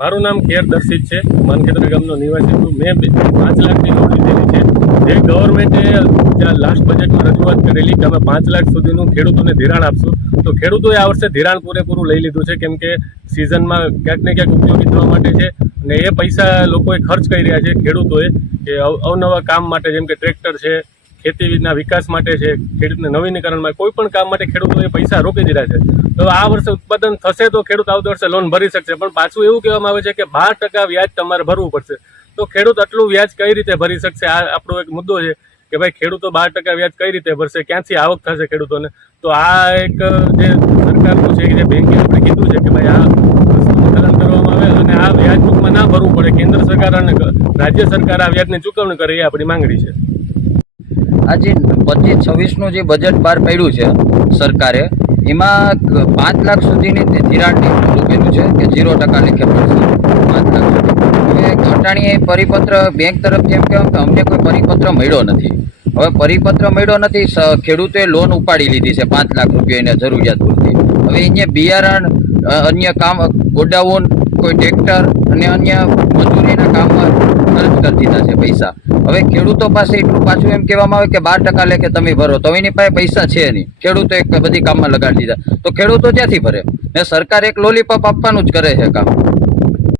મારું નામ ખેર દર્શિત છે. માનખેતર ગામનો નિવાસી છું. મેં પાંચ લાખની લોન લીધેલી છે. જે ગવર્મેન્ટે જ્યાં લાસ્ટ બજેટમાં રજૂઆત કરેલી કે અમે પાંચ લાખ સુધીનું ખેડૂતોને ધિરાણ આપશું. તો ખેડૂતોએ આ વર્ષે ધિરાણ પૂરેપૂરું લઈ લીધું છે, કેમ કે સિઝનમાં ક્યાંક ને ક્યાંક ઉપયોગી થવા માટે છે. અને એ પૈસા લોકોએ ખર્ચ કરી રહ્યા છે ખેડૂતોએ, કે અવ- અવનવા કામ માટે, જેમ કે ટ્રેક્ટર છે ખેતીના વિકાસ માટે છે, ખેડૂતને નવીનીકરણમાં કોઈ પણ કામ માટે ખેડૂતોએ પૈસા રોકી દીધા છે. તો આ વર્ષે ઉત્પાદન થશે તો ખેડૂત આવતા વર્ષે લોન ભરી શકશે. પણ પાછું એવું કહેવામાં આવે છે કે બાર ટકા વ્યાજ તમારે ભરવું પડશે. તો ખેડૂત આટલું વ્યાજ કઈ રીતે ભરી શકશે? આ આપણો એક મુદ્દો છે કે ભાઈ ખેડૂતો બાર ટકા વ્યાજ કઈ રીતે ભરશે? ક્યાંથી આવક થશે ખેડૂતોને? તો આ એક, જે સરકારનું છે, જે બેંકે આપણે કીધું છે કે ભાઈ આ વસ્તુનું કરવામાં આવે અને આ વ્યાજ ટૂંકમાં ના ભરવું પડે. કેન્દ્ર સરકાર અને રાજ્ય સરકાર આ વ્યાજની ચૂકવણી કરે એ આપણી માંગણી છે. આજે પચીસ, છવ્વીસનું જે બજેટ બહાર પાડ્યું છે સરકારે, એમાં પાંચ લાખ સુધીની ધિરાણની ધિરાણની કીધું છે કે ઝીરો ટકા લેખે પડશે. પાંચ લાખ સુધી. ઘટાણીએ પરિપત્ર બેંક તરફથી એમ કહેવાય કે અમને કોઈ પરિપત્ર મળ્યો નથી. હવે પરિપત્ર મળ્યો નથી ખેડૂતોએ લોન ઉપાડી લીધી છે પાંચ લાખ રૂપિયા એને જરૂરિયાત પૂરતી. હવે અહીંયા બિયારણ અન્ય કામ ગોડાઉન, કોઈ ટ્રેક્ટર અને અન્ય મજૂરીના કરી દીધા છે પૈસા. હવે ખેડૂતો પાસે એટલું પાછું એમ કહેવામાં આવે કે બાર ટકા લે કે તમે ભરો. તો એની પાસે પૈસા છે નહીં. ખેડૂતો એક બધી કામમાં લગાડી દીધા. તો ખેડૂતો ક્યાંથી ભરે? ને સરકાર એક લોલીપોપ આપવાનું જ કરે છે કામ.